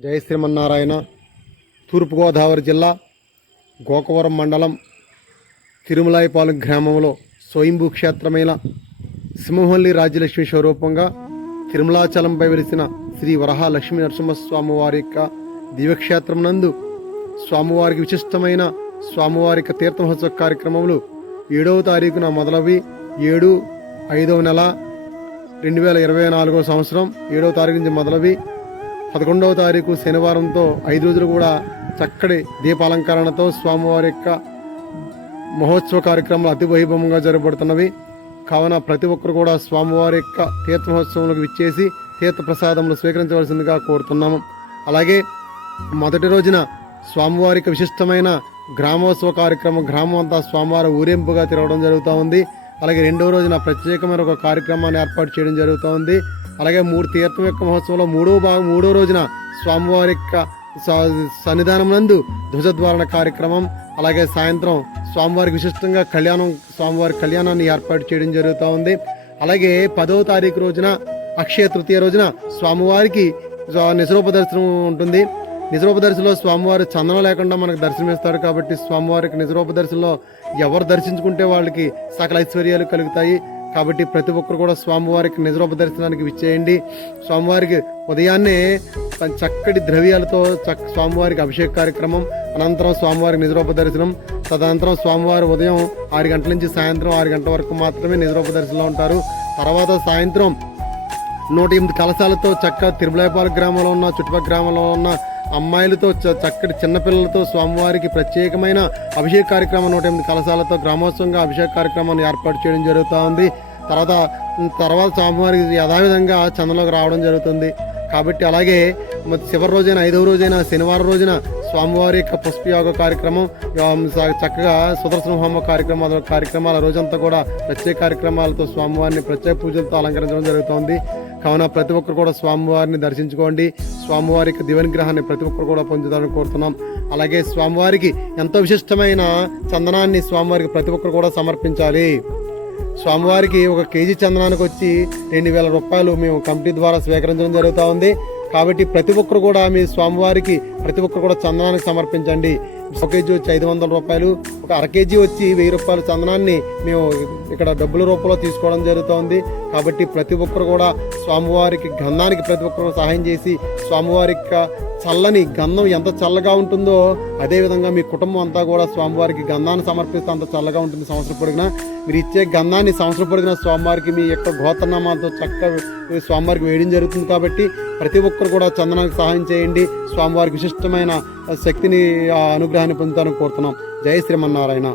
జయ శ్రీమన్నారాయణ తూర్పుగోదావరి జిల్లా గోకవరం మండలం తిరుమలాయపాలెం గ్రామంలో స్వయంభూ క్షేత్రమైన సింహవల్లి రాజ్యలక్ష్మి స్వరూపంగా తిరుమలాచలంపై వెలిసిన శ్రీ వరహ లక్ష్మీ నరసింహస్వామి వారి యొక్క దివ్యక్షేత్రం నందు స్వామివారికి విశిష్టమైన స్వామివారి యొక్క తీర్థమహోత్సవ కార్యక్రమములు ఏడవ తారీఖున మొదలవి ఏడు ఐదవ నెల రెండు వేల ఇరవై నాలుగో సంవత్సరం ఏడవ తారీఖు నుంచి మొదలవి పదకొండవ తారీఖు శనివారంతో ఐదు రోజులు కూడా చక్కటి దీపాలంకరణతో స్వామివారి యొక్క మహోత్సవ కార్యక్రమాలు అతి వైభవంగా జరగబడుతున్నవి కావున ప్రతి ఒక్కరు కూడా స్వామివారి యొక్క తీర్థ మహోత్సవంలోకి విచ్చేసి తీర్థప్రసాదములు స్వీకరించవలసిందిగా కోరుతున్నాము. అలాగే మొదటి రోజున స్వామివారికి విశిష్టమైన గ్రామోత్సవ కార్యక్రమం గ్రామం అంతా స్వామివారి ఊరేంపుగా తిరగడం జరుగుతూ ఉంది. అలాగే రెండవ రోజున ప్రత్యేకమైన ఒక కార్యక్రమాన్ని ఏర్పాటు చేయడం జరుగుతూ ఉంది. అలాగే మూడు తీర్థం యొక్క మహోత్సవంలో మూడో భాగం మూడో రోజున స్వామివారి యొక్క సన్నిధానం నందు ధ్వజద్వారణ కార్యక్రమం అలాగే సాయంత్రం స్వామివారికి విశిష్టంగా కళ్యాణం స్వామివారి కళ్యాణాన్ని ఏర్పాటు చేయడం జరుగుతూ ఉంది. అలాగే పదవ తారీఖు రోజున అక్షయ తృతీయ రోజున స్వామివారికి నిజరూప దర్శనం ఉంటుంది. నిజరూప దర్శనంలో స్వామివారి చందనం లేకుండా మనకు దర్శనమిస్తాడు కాబట్టి స్వామివారికి నిజరూప దర్శనంలో ఎవరు దర్శించుకుంటే వాళ్ళకి సకల ఐశ్వర్యాలు కలుగుతాయి. కాబట్టి ప్రతి ఒక్కరు కూడా స్వామివారికి నిజరూప దర్శనానికి విచ్చేయండి. స్వామివారికి ఉదయాన్నే చక్కటి ద్రవ్యాలతో చక్ స్వామివారికి అభిషేక కార్యక్రమం అనంతరం స్వామివారికి నిజరూప దర్శనం తదనంతరం స్వామివారి ఉదయం ఆరు గంటల నుంచి సాయంత్రం ఆరు గంటల వరకు మాత్రమే నిజరూప దర్శనంలో ఉంటారు. తర్వాత సాయంత్రం నూట ఎనిమిది కలశాలతో చక్క తిరుమలపాల గ్రామంలో ఉన్న చుట్టుపక్కల గ్రామంలో ఉన్న అమ్మాయిలతో చక్కటి చిన్నపిల్లలతో స్వామివారికి ప్రత్యేకమైన అభిషేక కార్యక్రమం నూట ఎనిమిది కలశాలతో గ్రామోత్సవంగా అభిషేక కార్యక్రమాన్ని ఏర్పాటు చేయడం జరుగుతూ ఉంది తర్వాత తర్వాత స్వామివారికి యథావిధంగా చంద్రలోకి రావడం జరుగుతుంది. కాబట్టి అలాగే చివరి రోజైన ఐదవ రోజైన శనివారం రోజున స్వామివారి యొక్క పుష్పయోగ కార్యక్రమం చక్కగా సుదర్శన హోమ కార్యక్రమాల కార్యక్రమాల రోజంతా కూడా ప్రత్యేక కార్యక్రమాలతో స్వామివారిని ప్రత్యేక పూజలతో అలంకరించడం జరుగుతోంది. కావున ప్రతి ఒక్కరు కూడా స్వామివారిని దర్శించుకోండి. స్వామివారి యొక్క దివనుగ్రహాన్ని ప్రతి ఒక్కరు కూడా పొందుతారని కోరుతున్నాం. అలాగే స్వామివారికి ఎంతో విశిష్టమైన చందనాన్ని స్వామివారికి ప్రతి ఒక్కరు కూడా సమర్పించాలి. స్వామివారికి ఒక కేజీ చందనానికి వచ్చి రెండు వేల రూపాయలు మేము కమిటీ ద్వారా స్వీకరించడం జరుగుతూ ఉంది. కాబట్టి ప్రతి ఒక్కరు కూడా మీ స్వామివారికి ప్రతి ఒక్కరు కూడా చందనానికి సమర్పించండి. ఒక కేజీ వచ్చి ఐదు వందల రూపాయలు ఒక అర కేజీ వచ్చి వెయ్యి రూపాయల చందనాన్ని మేము ఇక్కడ డబ్బుల రూపంలో తీసుకోవడం జరుగుతోంది. కాబట్టి ప్రతి ఒక్కరు కూడా స్వామివారికి గంధానికి ప్రతి ఒక్కరు సహాయం చేసి స్వామివారి చల్లని గంధం ఎంత చల్లగా ఉంటుందో అదే విధంగా మీ కుటుంబం అంతా కూడా స్వామివారికి గంధాన్ని సమర్పిస్తే అంత చల్లగా ఉంటుంది సంవత్సరం పొడిగిన. మీరు ఇచ్చే గంధాన్ని సంవత్సరం పొడిగిన స్వామివారికి మీ యొక్క గోత్రనామాలతో చక్కగా స్వామివారికి వేయడం జరుగుతుంది కాబట్టి ప్రతి ఒక్కరు కూడా చందనానికి సహాయం చేయండి. స్వామివారికి విశిష్టమైన శక్తిని అనుగ్రహాన్ని పొందుతానని కోరుతున్నాం. జయ శ్రీమన్నారాయణ.